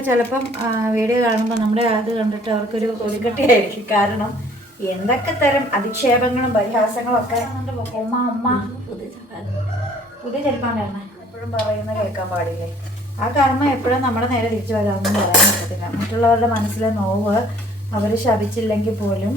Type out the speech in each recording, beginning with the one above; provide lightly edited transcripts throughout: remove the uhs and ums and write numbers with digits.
ചിലപ്പം വീഡിയോ കാണുമ്പോൾ നമ്മുടെ അത് കണ്ടിട്ട് അവർക്കൊരു തൊലിക്കട്ടിയായിരിക്കും. കാരണം എന്തൊക്കെ തരം അധിക്ഷേപങ്ങളും പരിഹാസങ്ങളും ഒക്കെ ഉമ്മ ഉമ്മ പുതിയ ചെരുപ്പാണ്ടാണ് എപ്പോഴും പറയുന്ന കേൾക്കാൻ പാടില്ലേ. ആ കർമ്മം എപ്പോഴും നമ്മുടെ നേരെ തിരിച്ചു വരാമെന്നും പറയാൻ പറ്റത്തില്ല. മറ്റുള്ളവരുടെ മനസ്സിലെ നോവ് അവർ ശപിച്ചില്ലെങ്കിൽ പോലും,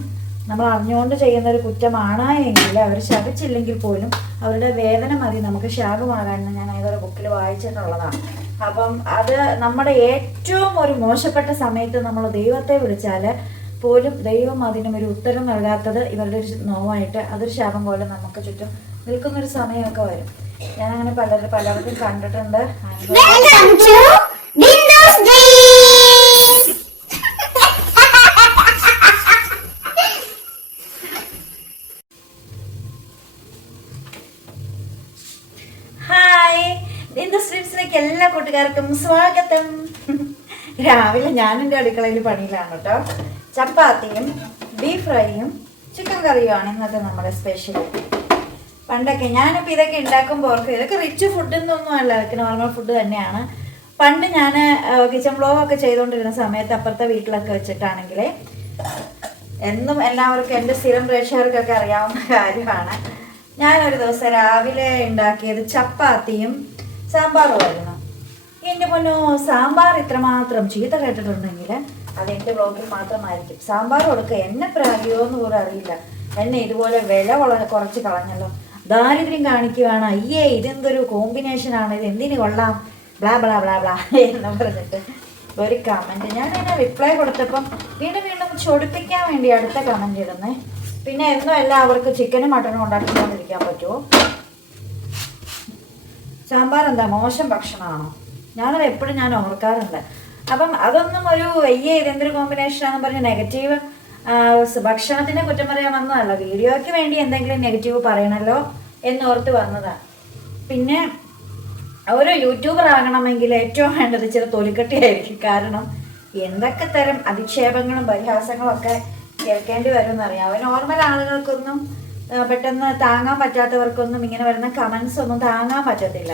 നമ്മൾ അറിഞ്ഞുകൊണ്ട് ചെയ്യുന്ന ഒരു കുറ്റമാണ് എങ്കിൽ അവർ ശപിച്ചില്ലെങ്കിൽ പോലും അവരുടെ വേദന മതി നമുക്ക് ശാപമാകാമെന്ന് ഞാൻ ഏതൊരു ബുക്കിൽ വായിച്ചിട്ടുള്ളതാണ്. അപ്പം അത് നമ്മുടെ ഏറ്റവും ഒരു മോശപ്പെട്ട സമയത്ത് നമ്മൾ ദൈവത്തെ വിളിച്ചാൽ പോലും ദൈവം അതിനും ഒരു ഉത്തരം നൽകാത്തത് ഇവരുടെ ഒരു നോവായിട്ട് അതൊരു ശാപം പോലെ നമുക്ക് ചുറ്റും നിൽക്കുന്നൊരു സമയമൊക്കെ വരും. ഞാനങ്ങനെ പലർക്കും കണ്ടിട്ടുണ്ട്. ിലേക്ക് എല്ലാ കൂട്ടുകാർക്കും സ്വാഗതം. രാവിലെ ഞാൻ എൻ്റെ അടുക്കളയിൽ പണിയിലാണ് കേട്ടോ. ചപ്പാത്തിയും ബീഫ് ഫ്രൈയും ചിക്കൻ കറിയുമാണ് ഇന്നത്തെ നമ്മുടെ സ്പെഷ്യൽ. പണ്ടൊക്കെ ഞാനിപ്പോൾ ഇതൊക്കെ ഉണ്ടാക്കുമ്പോൾ ഓർക്കും ഇതൊക്കെ റിച്ച് ഫുഡ് എന്നൊന്നും അല്ല, ഇതൊക്കെ നോർമൽ ഫുഡ് തന്നെയാണ്. പണ്ട് ഞാൻ കിച്ചൺ വ്ലോഗൊക്കെ ചെയ്തുകൊണ്ടിരുന്ന സമയത്ത് അപ്പുറത്തെ വീട്ടിലൊക്കെ വെച്ചിട്ടാണെങ്കിൽ എന്നും എല്ലാവർക്കും എൻ്റെ സ്ഥിരം പ്രേക്ഷകർക്കൊക്കെ അറിയാവുന്ന കാര്യമാണ്. ഞാനൊരു ദിവസം രാവിലെ ഉണ്ടാക്കിയത് ചപ്പാത്തിയും സാമ്പാറുമായിരുന്നു. എൻ്റെ പൊന്നോ, സാമ്പാർ ഇത്രമാത്രം ചീത്ത കേട്ടിട്ടുണ്ടെങ്കിൽ അത് എൻ്റെ ബ്ലോഗിൽ മാത്രമായിരിക്കും. സാമ്പാർ കൊടുക്കുക എന്നെ പ്രാഗിയോന്ന് പോലും അറിയില്ല. എന്നെ ഇതുപോലെ വില കുറച്ച് കളഞ്ഞല്ലോ, ദാരിദ്ര്യം കാണിക്കുകയാണ്, അയ്യേ ഇതെന്തൊരു കോമ്പിനേഷനാണ്, ഇത് എന്തിനു കൊള്ളാം, ബ്ലാ ബ്ലാ ബ്ലാ ബ്ലാ എന്ന് പറഞ്ഞിട്ട് ഒരു കമൻറ്റ് ഞാൻ അതിനെ റിപ്ലൈ കൊടുത്തപ്പം വീണ്ടും ചൊടിപ്പിക്കാൻ വേണ്ടി അടുത്ത കമൻറ്റ് ഇടുന്നേ. പിന്നെ എന്നും എല്ലാവർക്കും ചിക്കനും മട്ടനും ഉണ്ടാക്കിക്കൊണ്ടിരിക്കാൻ പറ്റുമോ? സാമ്പാർ എന്താ മോശം ഭക്ഷണമാണോ? ഞാനത് എപ്പോഴും ഓർക്കാറുണ്ട്. അപ്പം അതൊന്നും ഒരു വയ്യ ഇതെന്തൊരു കോമ്പിനേഷനാണെന്ന് പറഞ്ഞ് നെഗറ്റീവ് ഭക്ഷണത്തിനെ കുറ്റം പറയാൻ വന്നതല്ല, വീഡിയോയ്ക്ക് വേണ്ടി എന്തെങ്കിലും നെഗറ്റീവ് പറയണമല്ലോ എന്നോർത്ത് വന്നതാണ്. പിന്നെ ഒരു യൂട്യൂബർ ആകണമെങ്കിൽ ഏറ്റവും വേണ്ടത് ചില തൊലിക്കട്ടിയായിരിക്കും. കാരണം എന്തൊക്കെ തരം അധിക്ഷേപങ്ങളും പരിഹാസങ്ങളും ഒക്കെ കേൾക്കേണ്ടി വരുമെന്നറിയാം. നോർമൽ ആളുകൾക്കൊന്നും പെട്ടെന്ന് താങ്ങാൻ പറ്റാത്തവർക്കൊന്നും ഇങ്ങനെ വരുന്ന കമൻസ് ഒന്നും താങ്ങാൻ പറ്റത്തില്ല.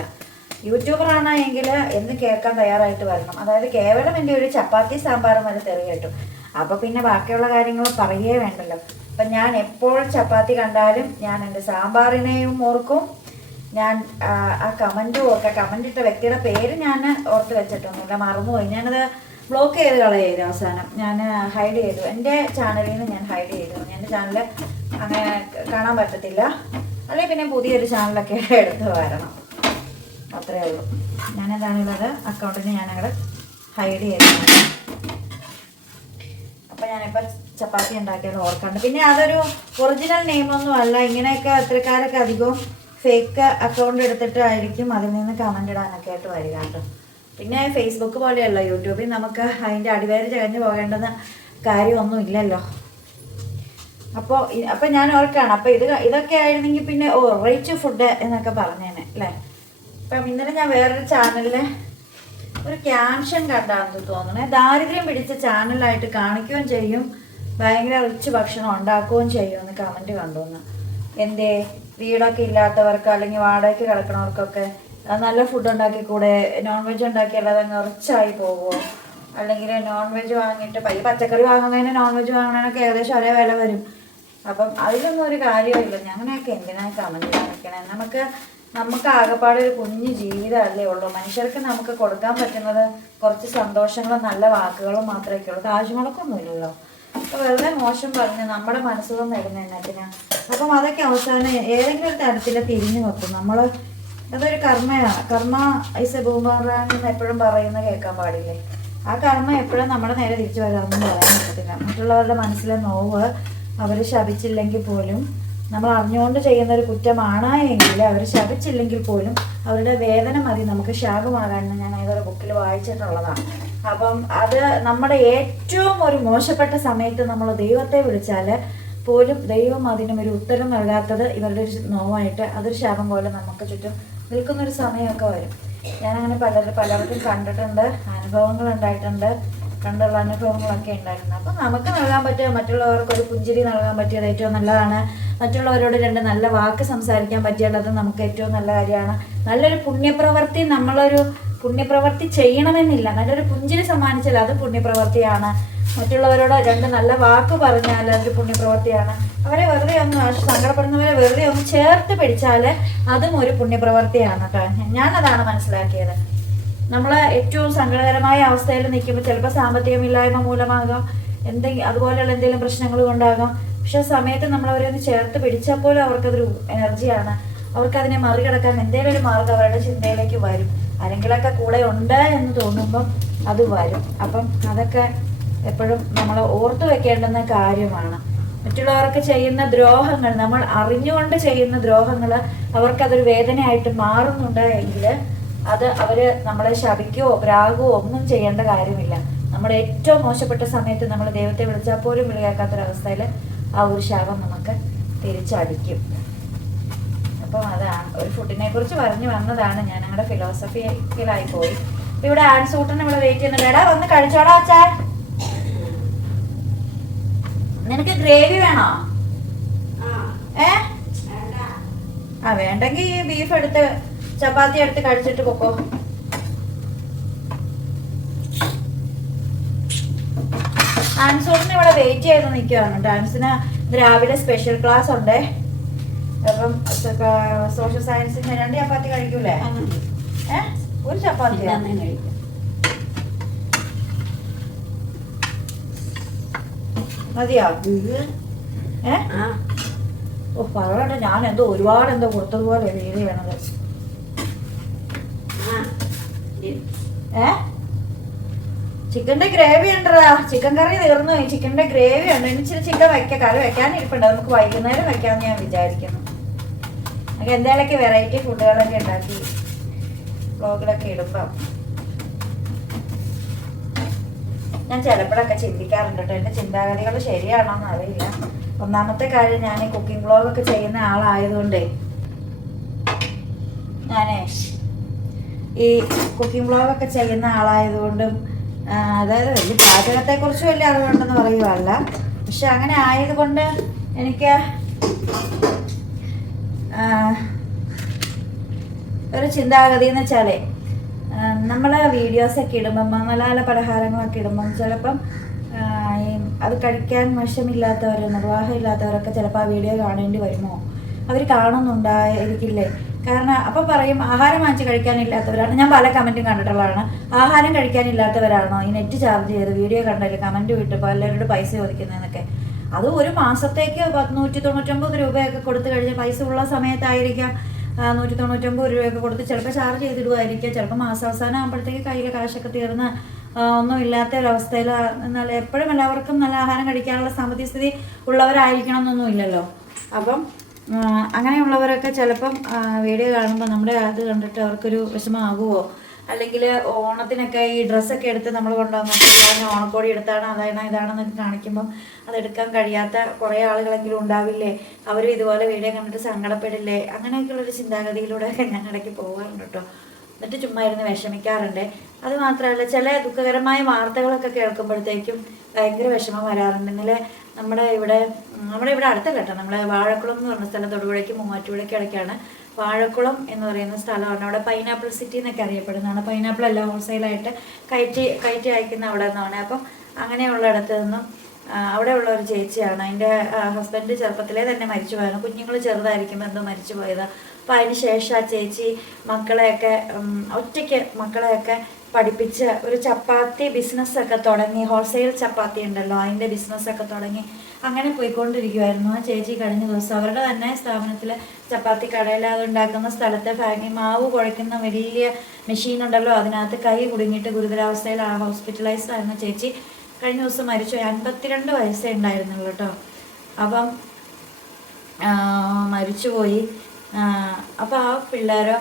യൂട്യൂബറാണ് എങ്കിൽ എന്ന് കേൾക്കാൻ തയ്യാറായിട്ട് വരണം. അതായത് കേവലം എൻ്റെ ഒരു ചപ്പാത്തി സാമ്പാറും വരെ തെറി കേട്ടു, അപ്പോൾ പിന്നെ ബാക്കിയുള്ള കാര്യങ്ങൾ പറയുകയേ വേണ്ടല്ലോ. അപ്പം ഞാൻ എപ്പോൾ ചപ്പാത്തി കണ്ടാലും ഞാൻ എൻ്റെ സാമ്പാറിനെയും ഓർക്കും, ഞാൻ ആ കമൻറ്റും ഓർക്കാം. കമൻ്റ് ഇട്ട വ്യക്തിയുടെ പേര് ഞാൻ ഓർത്ത് വെച്ചിട്ടൊന്നുമില്ല, മറന്നുപോയി. ഞാനത് ബ്ലോക്ക് ചെയ്ത് കളയായിരുന്നു. അവസാനം ഞാൻ ഹൈഡ് ചെയ്തു, എൻ്റെ ചാനലിൽ നിന്ന് ഞാൻ ഹൈഡ് ചെയ്തു. എൻ്റെ ചാനൽ അങ്ങനെ കാണാൻ പറ്റത്തില്ല, അല്ലെങ്കിൽ പിന്നെ പുതിയൊരു ചാനലൊക്കെ എടുത്ത് വരണം, അത്രയേ ഉള്ളൂ. ഞാനെന്താണുള്ളത് അക്കൗണ്ടിന് ഞാനങ്ങോട്ട് ഹൈഡ് ചെയ്തു. അപ്പം ഞാനിപ്പോൾ ചപ്പാത്തി ഉണ്ടാക്കിയത് ഓർക്കാണ്ട്. പിന്നെ അതൊരു ഒറിജിനൽ നെയിമൊന്നും അല്ല. ഇങ്ങനെയൊക്കെ അത്രക്കാരൊക്കെ അധികവും ഫേക്ക് അക്കൗണ്ട് എടുത്തിട്ടായിരിക്കും അതിൽ നിന്ന് കമൻ്റ് ഇടാനൊക്കെ ആയിട്ട് വരിക കേട്ടോ. പിന്നെ ഫേസ്ബുക്ക് പോലെയല്ല, യൂട്യൂബിൽ നമുക്ക് അതിൻ്റെ അടിവേര് ചകഞ്ഞ് പോകേണ്ടുന്ന കാര്യമൊന്നും ഇല്ലല്ലോ. അപ്പോൾ ഞാൻ ഓർക്കാണ്, അപ്പോൾ ഇതൊക്കെ ആയിരുന്നെങ്കിൽ പിന്നെ റിച്ച് ഫുഡ് എന്നൊക്കെ പറഞ്ഞേനെ അല്ലേ. ഇപ്പം ഇന്നലെ ഞാൻ വേറൊരു ചാനലിൽ ഒരു ക്യാപ്ഷൻ കണ്ടാണെന്ന് തോന്നണേ, ദാരിദ്ര്യം പിടിച്ച ചാനലായിട്ട് കാണിക്കുകയും ചെയ്യും, ഭയങ്കര റിച്ച് ഭക്ഷണം ഉണ്ടാക്കുകയും ചെയ്യുമെന്ന് കമൻറ്റ് കണ്ടുവന്ന്. എന്തേ വീടൊക്കെ ഇല്ലാത്തവർക്ക് അല്ലെങ്കിൽ വാടകയ്ക്ക് കിടക്കണവർക്കൊക്കെ നല്ല ഫുഡ് ഉണ്ടാക്കിക്കൂടെ? നോൺ വെജ് ഉണ്ടാക്കിയല്ലാതെ അങ്ങ് റിച്ചായി പോകുമോ? അല്ലെങ്കിൽ നോൺ വെജ് വാങ്ങിയിട്ട് പച്ചക്കറി വാങ്ങുന്നതിന് നോൺ വെജ് വാങ്ങുന്നതിനൊക്കെ ഏകദേശം ഒരേ വില വരും. അപ്പം അതിലൊന്നും ഒരു കാര്യമില്ല. ഞങ്ങനെയൊക്കെ എന്തിനാണ് കമൻറ്റ് കാണിക്കണേ? നമുക്ക് ആകെപ്പാടെ ഒരു കുഞ്ഞു ജീവിതമല്ലേ ഉള്ളൂ. മനുഷ്യർക്ക് നമുക്ക് കൊടുക്കാൻ പറ്റുന്നത് കുറച്ച് സന്തോഷങ്ങളും നല്ല വാക്കുകളും മാത്രമേ ഉള്ളൂ, താജ്മഹലൊന്നുമില്ലല്ലോ. അപ്പോൾ വെറുതെ മോശം പറഞ്ഞ് നമ്മുടെ മനസ്സുകൾ നേടുന്നതിനാ. അപ്പം അതൊക്കെ അവസാനം ഏതെങ്കിലും ഒരു തരത്തിൽ തിരിഞ്ഞു വെക്കും. അതൊരു കർമ്മയാണ്. കർമ്മ ഈസ് എ ബൂമറാങ് എന്ന് എപ്പോഴും പറയുന്ന കേൾക്കാൻ പാടില്ലേ. ആ കർമ്മം എപ്പോഴും നമ്മുടെ നേരെ തിരിച്ചു വരാമെന്നും പറയാൻ പറ്റത്തില്ല. മറ്റുള്ളവരുടെ മനസ്സിലെ നോവ് അവർ ശപിച്ചില്ലെങ്കിൽ പോലും, നമ്മൾ അറിഞ്ഞുകൊണ്ട് ചെയ്യുന്ന ഒരു കുറ്റമാണ് എങ്കിൽ അവർ ശപിച്ചില്ലെങ്കിൽ പോലും അവരുടെ വേദന മതി നമുക്ക് ശാപമാകാമെന്ന് ഞാൻ ഏതൊരു ബുക്കിൽ വായിച്ചിട്ടുള്ളതാണ്. അപ്പം അത് നമ്മുടെ ഏറ്റവും ഒരു മോശപ്പെട്ട സമയത്ത് നമ്മൾ ദൈവത്തെ വിളിച്ചാൽ പോലും ദൈവം അതിനും ഒരു ഉത്തരം നൽകാത്തത് ഇവരുടെ ഒരു നോവായിട്ട് അതൊരു ശാപം പോലെ നമുക്ക് ചുറ്റും നിൽക്കുന്നൊരു സമയമൊക്കെ വരും. ഞാനങ്ങനെ പലർക്കും കണ്ടിട്ടുണ്ട്, അനുഭവങ്ങൾ ഉണ്ടായിട്ടുണ്ട്, കണ്ടുള്ള അനുഭവങ്ങളൊക്കെ ഉണ്ടായിരുന്നു. അപ്പം നമുക്ക് നൽകാൻ പറ്റുക മറ്റുള്ളവർക്കൊരു പുഞ്ചിരി നൽകാൻ പറ്റിയത് ഏറ്റവും നല്ലതാണ്. മറ്റുള്ളവരോട് രണ്ട് നല്ല വാക്ക് സംസാരിക്കാൻ പറ്റിയാൽ അത് നമുക്ക് ഏറ്റവും നല്ല കാര്യമാണ്. നല്ലൊരു പുണ്യപ്രവൃത്തി നമ്മളൊരു പുണ്യപ്രവൃത്തി ചെയ്യണമെന്നില്ല. നല്ലൊരു പുഞ്ചിരി സമ്മാനിച്ചാൽ അത് പുണ്യപ്രവൃത്തിയാണ്. മറ്റുള്ളവരോട് രണ്ട് നല്ല വാക്ക് പറഞ്ഞാൽ അതൊരു പുണ്യപ്രവൃത്തിയാണ്. അവരെ വെറുതെ ഒന്ന് സങ്കടപ്പെടുന്നവരെ വെറുതെ ഒന്ന് ചേർത്ത് പിടിച്ചാൽ അതും ഒരു പുണ്യപ്രവൃത്തിയാണ് കേട്ടോ. ഞാനതാണ് മനസ്സിലാക്കിയത്. നമ്മൾ ഏറ്റവും സങ്കടകരമായ അവസ്ഥയിൽ നിൽക്കുമ്പോൾ ചിലപ്പോൾ സാമ്പത്തികമില്ലായ്മ മൂലമാകാം, അതുപോലെയുള്ള എന്തെങ്കിലും പ്രശ്നങ്ങൾ കൊണ്ടാകാം. പക്ഷെ ആ സമയത്ത് നമ്മൾ അവരെ ഒന്ന് ചേർത്ത് പിടിച്ചപ്പോൾ അവർക്കതൊരു എനർജിയാണ്. അവർക്കതിനെ മറികടക്കാൻ എന്തെങ്കിലും ഒരു മാർഗ്ഗം അവരുടെ ചിന്തയിലേക്ക് വരും. ആരെങ്കിലൊക്കെ കൂടെ ഉണ്ട് എന്ന് തോന്നുമ്പം അത് വരും. അപ്പം അതൊക്കെ എപ്പോഴും നമ്മൾ ഓർത്തു വെക്കേണ്ടുന്ന കാര്യമാണ്. മറ്റുള്ളവർക്ക് ചെയ്യുന്ന ദ്രോഹങ്ങൾ, നമ്മൾ അറിഞ്ഞുകൊണ്ട് ചെയ്യുന്ന ദ്രോഹങ്ങൾ അവർക്കതൊരു വേദനയായിട്ട് മാറുന്നുണ്ട് എങ്കിൽ അത് അവര് നമ്മളെ ശപിക്കുകയോ രാഗവോ ഒന്നും ചെയ്യേണ്ട കാര്യമില്ല. നമ്മുടെ ഏറ്റവും മോശപ്പെട്ട സമയത്ത് നമ്മൾ ദൈവത്തെ വിളിച്ചാൽ പോലും വിളിയാക്കാത്തൊരവസ്ഥയിൽ ആ ഒരു ശാപം നമുക്ക് തിരിച്ചടിക്കും. അപ്പം അതാണ് ഒരു ഫുഡിനെ കുറിച്ച് പറഞ്ഞു വന്നതാണ്. ഞാൻ ഞങ്ങളുടെ ഫിലോസഫിയിലായി പോയി. ഇവിടെ ആൻസൂട്ടന് ഇവിടെ വെയിറ്റ് ചെയ്യുന്നുണ്ട്. എടാ വന്ന് കഴിച്ചോടാ അച്ഛാ. നിനക്ക് ഗ്രേവി വേണോ? വേണ്ടെങ്കിൽ ബീഫ് എടുത്ത് ചപ്പാത്തി എടുത്ത് കഴിച്ചിട്ട് പൊക്കോ. ആൻസൂട്ടിന് ഇവിടെ വെയിറ്റ് ചെയ്ത് നിൽക്കുകയാണ്. ഡാൻസിന് രാവിലെ സ്പെഷ്യൽ ക്ലാസ് ഉണ്ട്. അപ്പം സോഷ്യൽ സയൻസിന് 2 ചപ്പാത്തി കഴിക്കൂലേ? ഒരു ചപ്പാത്തി മതിയോ? പറയണ്ട, ഞാൻ എന്തോ ഒരുപാട് എന്തോ കൊടുത്തതുപോലെ രീതി വേണത്. ചിക്കൻ്റെ ഗ്രേവി ഉണ്ടടാ. ചിക്കൻ കറി തീർന്നു. ചിക്കൻ്റെ ഗ്രേവി ഉണ്ട്. ഇച്ചിരി ചിക്കൻ കറി വെക്കാനിരിപ്പുണ്ട്. നമുക്ക് വൈകുന്നേരം വെക്കാമെന്ന് ഞാൻ വിചാരിക്കുന്നു. നമുക്ക് എന്തെങ്കിലുമൊക്കെ വെറൈറ്റി ഫുഡുകളൊക്കെ ഉണ്ടാക്കി വ്ളോഗിലൊക്കെ ഇടുമ്പം ഞാൻ ചിലപ്പോഴൊക്കെ ചിന്തിക്കാറുണ്ട് കേട്ടോ. എൻ്റെ ചിന്താഗതികൾ ശരിയാണോ എന്ന് അറിയില്ല. ഒന്നാമത്തെ കാര്യം, ഞാൻ ഈ കുക്കിംഗ് വ്ളോഗൊക്കെ ചെയ്യുന്ന ആളായതുകൊണ്ടേ ഈ കുക്കിംഗ് വ്ളോഗൊക്കെ ചെയ്യുന്ന ആളായതുകൊണ്ടും അതായത് വലിയ പാചകത്തെക്കുറിച്ച് വലിയ അറിവുണ്ടെന്ന് പറയുകയല്ല, പക്ഷെ അങ്ങനെ ആയതുകൊണ്ട് എനിക്ക് ഒരു ചിന്താഗതി എന്ന് വെച്ചാലേ, നമ്മൾ വീഡിയോസൊക്കെ ഇടുമ്പം നല്ല നല്ല പലഹാരങ്ങളൊക്കെ ഇടുമ്പം ചിലപ്പം അത് കഴിക്കാൻ വശമില്ലാത്തവർ, നിർവാഹമില്ലാത്തവരൊക്കെ ചിലപ്പോൾ ആ വീഡിയോ കാണേണ്ടി വരുമോ? അവർ കാണുന്നുണ്ടായിരിക്കില്ലേ? കാരണം അപ്പം പറയും ആഹാരം വാങ്ങിച്ച് കഴിക്കാനില്ലാത്തവരാണ്. ഞാൻ പല കമൻറ്റും കണ്ടിട്ടുള്ളതാണ്. ആഹാരം കഴിക്കാനില്ലാത്തവരാണോ ഈ നെറ്റ് ചാർജ് ചെയ്ത് വീഡിയോ കണ്ടല്ലേ കമൻറ്റ് വിട്ടപ്പോൾ എല്ലാവരോട് പൈസ ചോദിക്കുന്നതെന്നൊക്കെ. അത് ഒരു മാസത്തേക്ക് 199 രൂപയൊക്കെ കൊടുത്ത് കഴിഞ്ഞ് പൈസ ഉള്ള സമയത്തായിരിക്കാം 199 രൂപയൊക്കെ കൊടുത്ത് ചിലപ്പോൾ ചാർജ് ചെയ്തിടുമായിരിക്കാം. ചിലപ്പോൾ മാസാവസാനം ആകുമ്പോഴത്തേക്ക് കയ്യിലെ കാശൊക്കെ തീർന്ന് ഒന്നും ഇല്ലാത്ത ഒരവസ്ഥയിൽ. എന്നാൽ എപ്പോഴും എല്ലാവർക്കും നല്ല ആഹാരം കഴിക്കാനുള്ള സാമ്പത്തിക സ്ഥിതി ഉള്ളവരായിരിക്കണം എന്നൊന്നും ഇല്ലല്ലോ. അപ്പം അങ്ങനെയുള്ളവരൊക്കെ ചിലപ്പം വീഡിയോ കാണുമ്പോൾ നമ്മുടെ അത് കണ്ടിട്ട് അവർക്കൊരു വിഷമമാകുമോ? അല്ലെങ്കിൽ ഓണത്തിനൊക്കെ ഈ ഡ്രസ്സൊക്കെ എടുത്ത് നമ്മൾ കൊണ്ടുവന്നിട്ട് ഞാൻ ഓണക്കോടി എടുത്താണ് അതാണ് ഇതാണെന്നൊക്കെ കാണിക്കുമ്പം അതെടുക്കാൻ കഴിയാത്ത കുറേ ആളുകളെങ്കിലും ഉണ്ടാവില്ലേ? അവരും ഇതുപോലെ വീഡിയോ കണ്ടിട്ട് സങ്കടപ്പെടില്ലേ? അങ്ങനെയൊക്കെയുള്ളൊരു ചിന്താഗതിയിലൂടെയൊക്കെ ഞാൻ ഇടയ്ക്ക് പോകാറുണ്ട് കേട്ടോ. എന്നിട്ട് ചുമ്മാ ഇരുന്ന് വിഷമിക്കാറുണ്ട്. അത് മാത്രമല്ല, ചില ദുഃഖകരമായ വാർത്തകളൊക്കെ കേൾക്കുമ്പോഴത്തേക്കും ഭയങ്കര വിഷമം വരാറുണ്ട്. ഇന്നലെ നമ്മുടെ ഇവിടെ അടുത്തല്ല കേട്ടോ, നമ്മളെ വാഴക്കുളം എന്ന് പറഞ്ഞ സ്ഥലം, തൊടുപുഴയ്ക്കും മൂവാറ്റുപുഴയ്ക്കും ഇടയ്ക്കാണ്. വാഴക്കുളം എന്ന് പറയുന്ന സ്ഥലമാണ്. അവിടെ പൈനാപ്പിൾ സിറ്റി എന്നൊക്കെ അറിയപ്പെടുന്നതാണ്. പൈനാപ്പിൾ എല്ലാം ഹോൾസെയിലായിട്ട് കയറ്റി അയക്കുന്ന അവിടെ നിന്നാണ്. അപ്പം അങ്ങനെയുള്ള ഇടത്ത് നിന്നും അവിടെയുള്ള ഒരു ചേച്ചിയാണ്. അതിൻ്റെ ഹസ്ബൻഡ് ചെറുപ്പത്തിലേ തന്നെ മരിച്ചു പോയത്. കുഞ്ഞുങ്ങൾ ചെറുതായിരിക്കുമ്പോൾ എന്തോ മരിച്ചു പോയതാണ്. അപ്പം അതിന് ശേഷം ആ ചേച്ചി മക്കളെയൊക്കെ ഒറ്റയ്ക്ക് മക്കളെയൊക്കെ പഠിപ്പിച്ച് ഒരു ചപ്പാത്തി ബിസിനസ്സൊക്കെ തുടങ്ങി. ഹോൾസെയിൽ ചപ്പാത്തി ഉണ്ടല്ലോ, അതിൻ്റെ ബിസിനസ്സൊക്കെ തുടങ്ങി അങ്ങനെ പോയിക്കൊണ്ടിരിക്കുമായിരുന്നു ആ ചേച്ചി. കഴിഞ്ഞ ദിവസം അവരുടെ തന്നെ സ്ഥാപനത്തിൽ ചപ്പാത്തി കടയിൽ അതുണ്ടാക്കുന്ന സ്ഥലത്ത് മാവ് കുഴയ്ക്കുന്ന വലിയ മെഷീൻ ഉണ്ടല്ലോ, അതിനകത്ത് കൈ കുടുങ്ങിയിട്ട് ഗുരുതരാവസ്ഥയിൽ ഹോസ്പിറ്റലൈസ്ഡ് ആയിരുന്ന ചേച്ചി കഴിഞ്ഞ ദിവസം മരിച്ചു. 52 വയസ്സേ ഉണ്ടായിരുന്നുള്ളൂ കേട്ടോ. അപ്പം മരിച്ചുപോയി. അപ്പോൾ ആ പിള്ളേരോ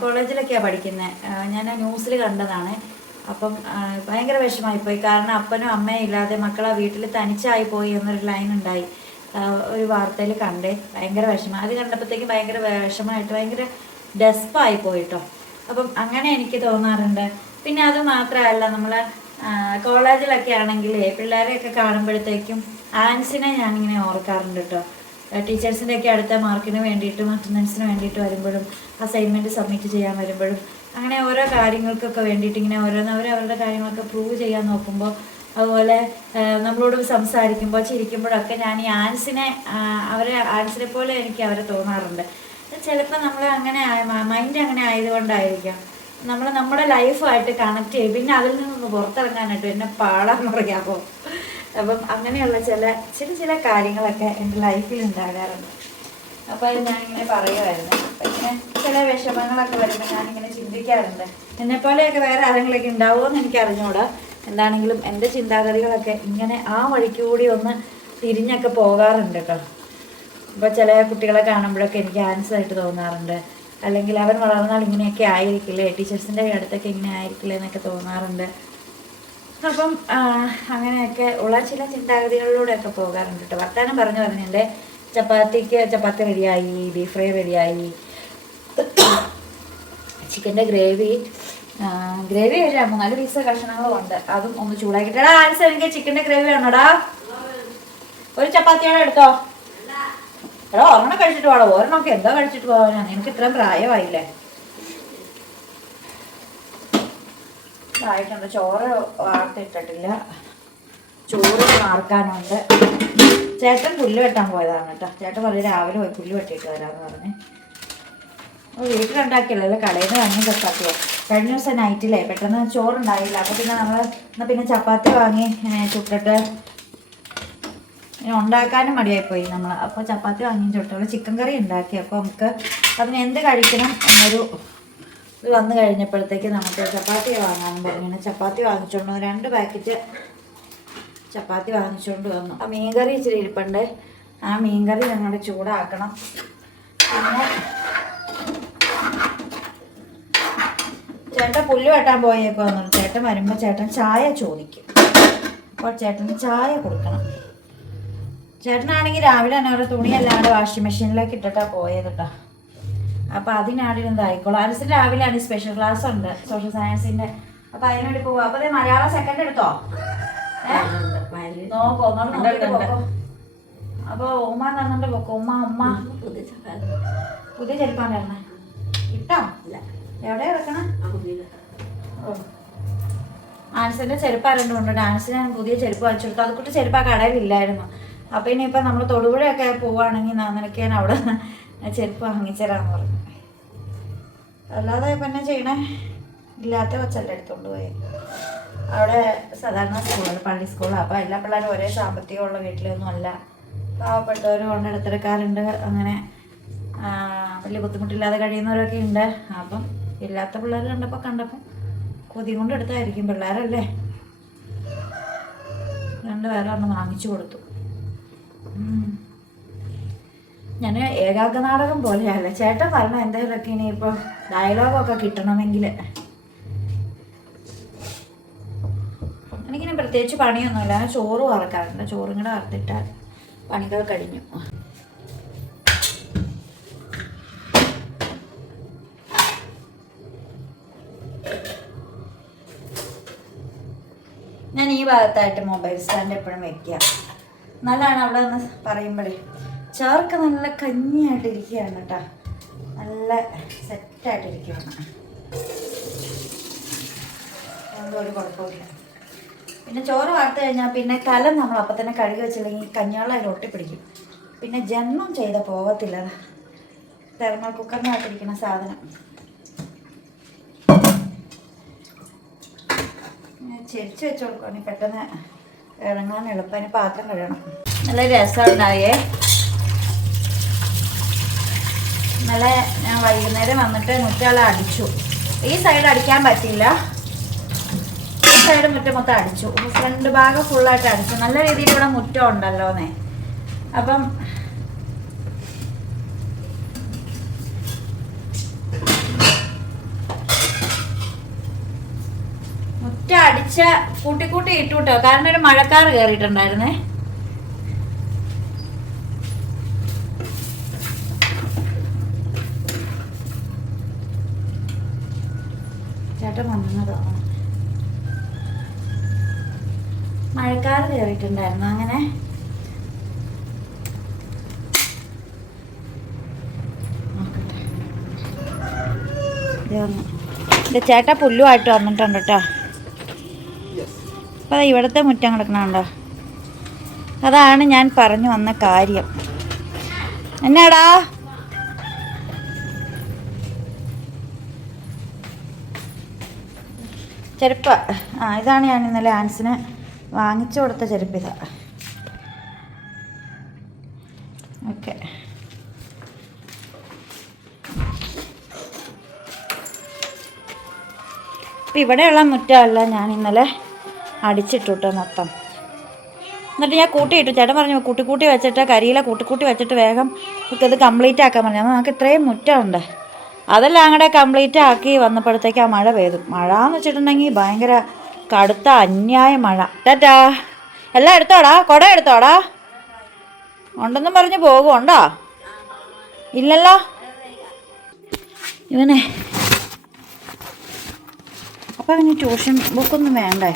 കോളേജിലൊക്കെയാണ് പഠിക്കുന്നത്. ഞാൻ ന്യൂസിൽ കണ്ടതാണ്. അപ്പം ഭയങ്കര വിഷമമായിപ്പോയി. കാരണം അപ്പനും അമ്മയും ഇല്ലാതെ മക്കളെ വീട്ടിൽ തനിച്ചായി പോയി എന്നൊരു ലൈൻ ഉണ്ടായി, ഒരു വാർത്തയിൽ കണ്ടേ. ഭയങ്കര വിഷമം. അത് കണ്ടപ്പോഴത്തേക്കും ഭയങ്കര വിഷമമായിട്ട് ഭയങ്കര ഡെസ്പായി പോയിട്ടോ. അപ്പം അങ്ങനെ എനിക്ക് തോന്നാറുണ്ട്. പിന്നെ അത് മാത്രമല്ല, നമ്മൾ കോളേജിലൊക്കെ ആണെങ്കിൽ പിള്ളേരെയൊക്കെ കാണുമ്പോഴത്തേക്കും ആൻസിനെ ഞാനിങ്ങനെ ഓർക്കാറുണ്ട് കേട്ടോ. ടീച്ചേഴ്സിൻ്റെ ഒക്കെ അടുത്ത മാർക്കിന് വേണ്ടിയിട്ടും അറ്റൻഡൻസിന് വേണ്ടിയിട്ട് വരുമ്പോഴും അസൈൻമെൻറ്റ് സബ്മിറ്റ് ചെയ്യാൻ വരുമ്പോഴും അങ്ങനെ ഓരോ കാര്യങ്ങൾക്കൊക്കെ വേണ്ടിയിട്ട് ഇങ്ങനെ അവരവരുടെ കാര്യങ്ങളൊക്കെ പ്രൂവ് ചെയ്യാൻ നോക്കുമ്പോൾ, അതുപോലെ നമ്മളോട് സംസാരിക്കുമ്പോൾ ചിരിക്കുമ്പോഴൊക്കെ ഞാൻ ഈ ആൻസിനെ പോലെ എനിക്ക് അവരെ തോന്നാറുണ്ട്. ചിലപ്പോൾ നമ്മൾ അങ്ങനെ മൈൻഡ് അങ്ങനെ ആയതുകൊണ്ടായിരിക്കാം നമ്മൾ നമ്മുടെ ലൈഫായിട്ട് കണക്ട് ചെയ്യും. പിന്നെ അതിൽ നിന്നൊന്ന് പുറത്തിറങ്ങാനായിട്ട് എന്നെ പാടാന്ന് പറയാമോ. അപ്പം അങ്ങനെയുള്ള ചില കാര്യങ്ങളൊക്കെ എൻ്റെ ലൈഫിൽ ഉണ്ടാകാറുണ്ട്. അപ്പോൾ ഞാനിങ്ങനെ പറയുമായിരുന്നു. അപ്പം ഇങ്ങനെ ചില വിഷമങ്ങളൊക്കെ വരുമ്പോൾ ഞാനിങ്ങനെ ചിന്തിക്കാറുണ്ട്, എന്നെപ്പോലെയൊക്കെ വേറെ ആരെങ്കിലൊക്കെ ഉണ്ടാവുമോ എന്ന് എനിക്ക് അറിഞ്ഞൂടാ. എന്താണെങ്കിലും എൻ്റെ ചിന്താഗതികളൊക്കെ ഇങ്ങനെ ആ വഴിക്ക് കൂടി ഒന്ന് തിരിഞ്ഞൊക്കെ പോകാറുണ്ട് കേട്ടോ. ഇപ്പോൾ ചില കുട്ടികളെ കാണുമ്പോഴൊക്കെ എനിക്ക് ആൻസറായിട്ട് തോന്നാറുണ്ട്, അല്ലെങ്കിൽ അവൻ വളർന്നാൽ ഇങ്ങനെയൊക്കെ ആയിരിക്കില്ലേ, ടീച്ചേഴ്സിൻ്റെ അടുത്തൊക്കെ ഇങ്ങനെ ആയിരിക്കില്ലേ എന്നൊക്കെ തോന്നാറുണ്ട്. അപ്പം അങ്ങനെയൊക്കെ ഉള്ള ചില ചിന്താഗതികളിലൂടെയൊക്കെ പോകാറുണ്ട് കേട്ടോ. വർത്താനം പറഞ്ഞു എൻ്റെ ചപ്പാത്തി റെഡിയായി, ബീഫ് ഫ്രൈ റെഡിയായി, ചിക്കൻ്റെ ഗ്രേവി 4 പീസ് കഷ്ണങ്ങളും ഉണ്ട്. അതും ഒന്ന് ചൂടാക്കിയിട്ടാ. ആൻസർ എനിക്ക് ചിക്കൻ്റെ ഗ്രേവി വേണോടാ? ഒരു ചപ്പാത്തിയോടെ എടുത്തോ. എടാ ഒരെണ്ണം കഴിച്ചിട്ട് പോകണം. ഒരെണ്ണമൊക്കെ എന്തോ കഴിച്ചിട്ട് പോകാനാ, എനിക്ക് ഇത്രയും പ്രായമായില്ലേ. ആയിട്ടുണ്ട്. ചോറ് വാർത്തിട്ടിട്ടില്ല, ചോറ് വാർക്കാനുണ്ട്. ചേട്ടൻ പുല്ല് വെട്ടാൻ പോയതാണ് കേട്ടോ. ചേട്ടൻ പറഞ്ഞ് രാവിലെ പോയി പുല്ല് വെട്ടിയിട്ട് വരാമെന്ന് പറഞ്ഞ്. വീട്ടിലുണ്ടാക്കിയല്ലോ, കടയിൽ നിന്ന് വാങ്ങി ചപ്പാത്തിയോ. കഴിഞ്ഞ ദിവസം നൈറ്റിലേ പെട്ടെന്ന് ചോറുണ്ടായില്ല. അപ്പോൾ പിന്നെ പിന്നെ ചപ്പാത്തി വാങ്ങി ചുട്ടിട്ട് ഉണ്ടാക്കാനും മടിയായിപ്പോയി നമ്മൾ. അപ്പോൾ ചപ്പാത്തി വാങ്ങി ചുട്ടുള്ള ചിക്കൻ കറി ഉണ്ടാക്കി. അപ്പോൾ നമുക്ക് അതിന് എന്ത് കഴിക്കണം എന്നൊരു ഇത് വന്നു കഴിഞ്ഞപ്പോഴത്തേക്ക് നമുക്ക് ചപ്പാത്തി വാങ്ങാമെന്ന് പറഞ്ഞു. ചപ്പാത്തി വാങ്ങിച്ചുകൊണ്ട് 2 പാക്കറ്റ് ചപ്പാത്തി വാങ്ങിച്ചുകൊണ്ട് വന്നു. ആ മീൻകറി ഇച്ചിരി ഇരിപ്പുണ്ട്. ആ മീൻകറി ഞങ്ങളുടെ ചൂടാക്കണം. പിന്നെ ചേട്ടൻ പുല്ല് വെട്ടാൻ പോയേക്കോ എന്നുള്ളു. ചേട്ടൻ വരുമ്പോൾ ചേട്ടൻ ചായ ചോദിക്കും. അപ്പോൾ ചേട്ടന് ചായ കൊടുക്കണം. ചേട്ടനാണെങ്കിൽ രാവിലെ തന്നെ അവരുടെ തുണിയല്ലാണ്ട് വാഷിംഗ് മെഷീനിലേക്ക് ഇട്ടിട്ടാണ് പോയത് കേട്ടോ. അപ്പോൾ അതിനാടിനെന്തായിക്കോളൂ. ആൻസിന് രാവിലെയാണ് സ്പെഷ്യൽ ക്ലാസ് ഉണ്ട്, സോഷ്യൽ സയൻസിൻ്റെ. അപ്പോൾ അതിനുവേണ്ടി പോവുക. അപ്പോൾ അതേ മലയാളം സെക്കൻഡ് എടുത്തോ? നോക്കോ നോക്കോ. അപ്പോൾ ഉമ്മ തന്നിട്ട് പോക്കോ. ഉമ്മ പുതിയ ചെരുപ്പാണ്ടായിരുന്നേ ഇട്ടോ? എവിടെ ഇറക്കണം? ആൻസിൻ്റെ ചെരുപ്പ് ആരണ്ടുകൊണ്ട് ആൻസിന് ഞാൻ പുതിയ ചെരുപ്പ് വാങ്ങിച്ചു കൊടുത്തു. അതുകൂട്ട് ചെരുപ്പ് ആ കടയിലില്ലായിരുന്നു. അപ്പോൾ ഇനിയിപ്പോൾ നമ്മൾ തൊടുപുഴയൊക്കെ പോവുകയാണെങ്കിൽ നിനക്ക് ഞാൻ അവിടെ ചെരുപ്പ് വാങ്ങിച്ചരാന്ന് പറഞ്ഞു. അല്ലാതെ പിന്നെ ചെയ്യണേ ഇല്ലാത്ത കൊച്ചല്ല എടുത്തുകൊണ്ട് പോയി. അവിടെ സാധാരണ സ്കൂളാണ്, പള്ളി സ്കൂളാണ്. അപ്പോൾ എല്ലാ പിള്ളേരും ഒരേ സാമ്പത്തികമുള്ള വീട്ടിലൊന്നും അല്ല. പാവപ്പെട്ടവരും ഉണ്ട്, ഇടത്തരക്കാരുണ്ട്, അങ്ങനെ വലിയ ബുദ്ധിമുട്ടില്ലാതെ കഴിയുന്നവരൊക്കെ ഉണ്ട്. അപ്പം ഇല്ലാത്ത പിള്ളേർ കണ്ടപ്പോൾ കൊതി കൊണ്ട് എടുത്തായിരിക്കും. പിള്ളേരല്ലേ. 2 പേരൊന്ന് വാങ്ങിച്ചു കൊടുത്തു. ഞാൻ ഏകാഗ്ര നാടകം പോലെയല്ല. ചേട്ടൻ പറഞ്ഞ എന്തെങ്കിലുമൊക്കെ ഇനിയിപ്പോൾ ഡയലോഗൊക്കെ കിട്ടണമെങ്കിൽ എനിക്കിനി പ്രത്യേകിച്ച് പണിയൊന്നുമില്ല. ഞാൻ ചോറ് വറക്കാറുണ്ട്. ചോറും കൂടെ വറുത്തിട്ടാൽ പണികൾ കഴിഞ്ഞു. ഞാൻ ഈ ഭാഗത്തായിട്ട് മൊബൈൽ സ്റ്റാൻഡ് എപ്പോഴും വെക്കുക. നല്ലതാണ് അവിടെ നിന്ന് പറയുമ്പോഴേ. ചേർക്ക് നല്ല കഞ്ഞിയായിട്ടിരിക്കുകയാണ് കേട്ടോ. നല്ല സെറ്റായിട്ടിരിക്കുകയാണ്. അതുകൊണ്ട് ഒരു കുഴപ്പമില്ല. പിന്നെ ചോറ് വാർത്ത് കഴിഞ്ഞാൽ പിന്നെ കലം നമ്മൾ അപ്പം തന്നെ കഴുകി വെച്ചില്ലെങ്കിൽ കഞ്ഞിവെള്ളം അതിൽ ഒട്ടിപ്പിടിക്കും. പിന്നെ ജന്മം ചെയ്ത പോകത്തില്ല. തെർമൽ കുക്കറിനകത്തിരിക്കുന്ന സാധനം ചെരിച്ച് വെച്ച് കൊടുക്കുകയാണെങ്കിൽ പെട്ടെന്ന് ഇറങ്ങാൻ എളുപ്പം. അതിന് പാത്രം കഴുകണം. നല്ല രസമുണ്ടായേ. ഇന്നലെ ഞാൻ വൈകുന്നേരം വന്നിട്ട് മുറ്റാളെ അടിച്ചു. ഈ സൈഡ് അടിക്കാൻ പറ്റില്ല, ഈ സൈഡ് മൊത്തം അടിച്ചു. ഫ്രണ്ട് ഭാഗം ഫുള്ളായിട്ട് അടിച്ചു. നല്ല രീതിയിൽ ഇവിടെ മുറ്റം ഉണ്ടല്ലോന്നേ. അപ്പം മുറ്റ അടിച്ച കൂട്ടി ഇട്ടു കേട്ടോ. കാരണം ഒരു മഴക്കാർ കയറിയിട്ടുണ്ടായിരുന്നേ. ചേട്ടൻ വന്നതാണ്. മഴക്കാർ കയറിയിട്ടുണ്ടായിരുന്നു. അങ്ങനെ നോക്കട്ടെ. എൻ്റെ ചേട്ടാ പുല്ലുമായിട്ട് വന്നിട്ടുണ്ട് കേട്ടോ. അപ്പോൾ ഇവിടുത്തെ മുറ്റം കിടക്കണുണ്ടോ? അതാണ് ഞാൻ പറഞ്ഞു വന്ന കാര്യം. എന്നാടാ ചെരുപ്പ്? ഇതാണ് ഞാൻ ഇന്നലെ ആൻസിന് വാങ്ങിച്ചു കൊടുത്ത ചെരുപ്പ്. ഇതാ. ഓക്കെ. അപ്പം ഇവിടെയുള്ള മുറ്റമല്ല ഞാൻ ഇന്നലെ അടിച്ചിട്ടു കേട്ടോ മൊത്തം. എന്നിട്ട് ഞാൻ കൂട്ടിയിട്ടു. ചേട്ടൻ പറഞ്ഞു കൂട്ടി വെച്ചിട്ട് കരിയില കൂട്ടി വെച്ചിട്ട് വേഗം ഇത് കംപ്ലീറ്റ് ആക്കാൻ പറഞ്ഞു. അപ്പോൾ നമുക്ക് ഇത്രയും മുറ്റമുണ്ട്. അതെല്ലാം അങ്ങടെ കംപ്ലീറ്റ് ആക്കി വന്നപ്പോഴത്തേക്ക് ആ മഴ പെയ്തു. മഴ എന്ന് വെച്ചിട്ടുണ്ടെങ്കിൽ ഭയങ്കര കടുത്ത അന്യായ മഴ. ടാറ്റാ. എല്ലാം എടുത്തോടാ, കുട എടുത്തോടാ. ഉണ്ടെന്നും പറഞ്ഞ് പോകുണ്ടോ? ഇല്ലല്ലോ ഇവനെ. അപ്പം അവന് ട്യൂഷൻ ബുക്കൊന്നും വേണ്ടേ?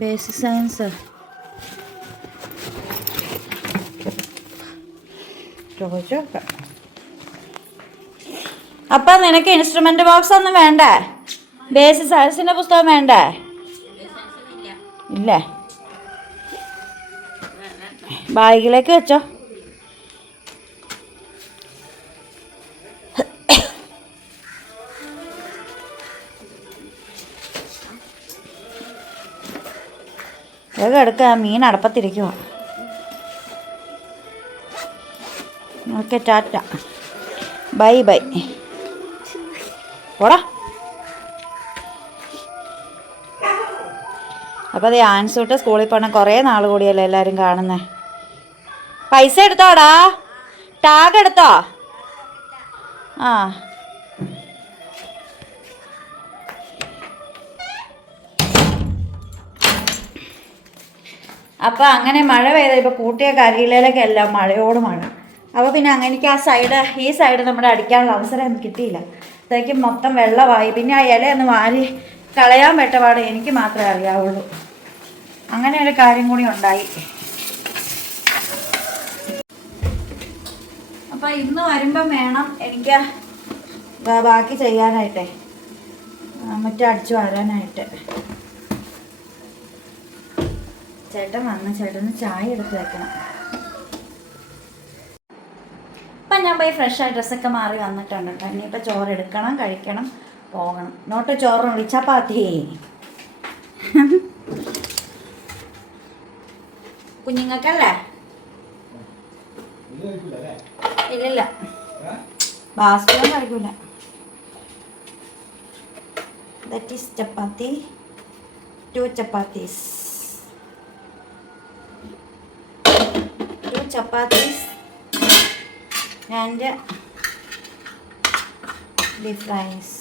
ബേസിക് സയൻസ് ചോദിച്ചോക്കാം. അപ്പം നിനക്ക് ഇൻസ്ട്രുമെന്റ് ബോക്സ് ഒന്നും വേണ്ടേ? ബേസിക് സയൻസിന്റെ പുസ്തകം വേണ്ടേ? ഇല്ലേ? ബാഗിലേക്ക് വെച്ചോ. വേഗം എടുക്കുക. മീൻ അടപ്പത്തിരിക്കുമോ? Okay, tata, bye bye. പോടാ. അപ്പോൾ അത് ആൻസൂട്ട് സ്കൂളിൽ പോകണം. കുറേ നാൾ കൂടിയല്ലേ എല്ലാവരും കാണുന്നത്. പൈസ എടുത്തോടാ. ടാഗ് എടുത്തോ? ആ. അപ്പോൾ അങ്ങനെ മഴ പെയ്ത ഇപ്പോൾ കൂട്ടിയ കരിയിലേക്കെല്ലാം മഴയോട് മഴ. അപ്പോൾ പിന്നെ അങ്ങനെ എനിക്ക് ഈ സൈഡ് നമ്മുടെ അടിക്കാനുള്ള അവസരം കിട്ടിയില്ല. അത്തേക്കും മൊത്തം വെള്ളമായി. പിന്നെ ആ ഇലയൊന്ന് വാരി കളയാൻ പറ്റപാട് എനിക്ക് മാത്രമേ അറിയാവുള്ളൂ. അങ്ങനെ ഒരു കാര്യം കൂടി ഉണ്ടായി. അപ്പം ഇന്ന് വരുമ്പം വേണം എനിക്ക് ബാക്കി ചെയ്യാനായിട്ടേ, മുറ്റം അടിച്ചു വരാനായിട്ട്. ചേട്ടൻ വന്ന് ചേട്ടന് ചായ എടുത്ത് വെക്കണം. അപ്പം ഞാൻ പോയി ഫ്രഷായി ഡ്രസ്സൊക്കെ മാറി വന്നിട്ടുണ്ട് കേട്ടോ. ഇനിയിപ്പോൾ ചോറ് എടുക്കണം, കഴിക്കണം, പോകണം. നോട്ട് ചോറും ചപ്പാത്തി. കുഞ്ഞുങ്ങൾക്കല്ലേ? ഇല്ലില്ല, ബാസ്കറ്റും കഴിക്കൂല. That is chapati, 2 chapatis, 2 chapatis and beef rice.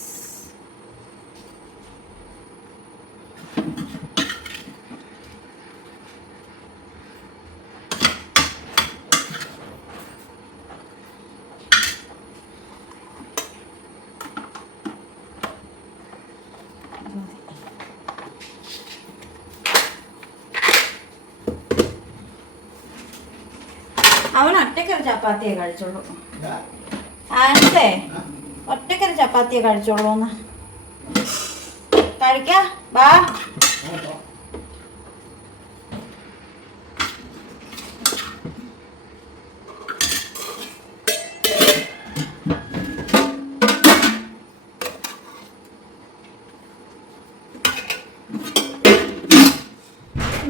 അവൻ ഒറ്റക്കൊരു ചപ്പാത്തിയെ കഴിച്ചോളൂ. ആൻസേ ഒറ്റക്കൊരു ചപ്പാത്തിയെ കഴിച്ചോളൂ. ഒന്ന് കഴിക്കാ ബാ.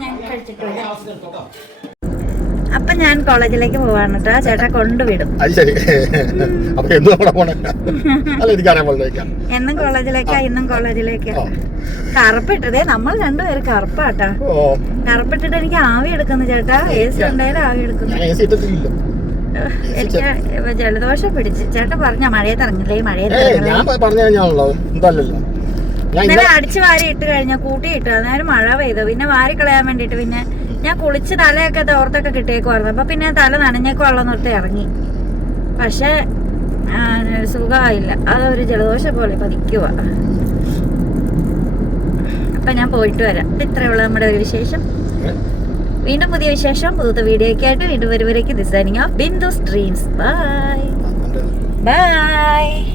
ഞാൻ കഴിച്ചിട്ട് വരാം. അപ്പൊ ഞാൻ കോളേജിലേക്ക് പോവാണ് കേട്ടോ. ചേട്ടാ കൊണ്ടുവിടും. എന്നും കോളേജിലേക്കാ, ഇന്നും കോളേജിലേക്കാ. കറുപ്പിട്ടതേ, നമ്മൾ രണ്ടുപേരും കറുപ്പാട്ടാ. കറുപ്പിട്ടിട്ട് എനിക്ക് ആവി എടുക്കുന്നു ചേട്ടാ. AC ഉണ്ടായാലും ആവി എടുക്കുന്നു. എനിക്ക് ജലദോഷം പിടിച്ച്. ചേട്ടൻ പറഞ്ഞ മഴയത്ത് ഇറങ്ങില്ലേ? മഴയത്ത് ഇന്നലെ അടിച്ചു വാരി ഇട്ട് കഴിഞ്ഞാൽ കൂട്ടിയിട്ടു. അന്നേരം മഴ പെയ്തു. പിന്നെ വാരി കളയാൻ വേണ്ടിട്ട് പിന്നെ ഞാൻ കുളിച്ച് തലയൊക്കെ തോർത്തൊക്കെ കിട്ടിയേക്കുമായിരുന്നു. അപ്പൊ പിന്നെ തല നനഞ്ഞേക്കുള്ള നിർത്തി ഇറങ്ങി. പക്ഷെ സുഖമായില്ല. അതൊരു ജലദോഷം പോലെ പതിക്കുക. അപ്പൊ ഞാൻ പോയിട്ട് വരാം. ഇത്രയുള്ള നമ്മുടെ ഒരു വിശേഷം. വീണ്ടും പുതിയ വിശേഷം, പുതിയ വീഡിയോ ഒക്കെ ആയിട്ട് വീണ്ടും വരുവരേക്ക് designing of Bindu's dreams. Bye. By.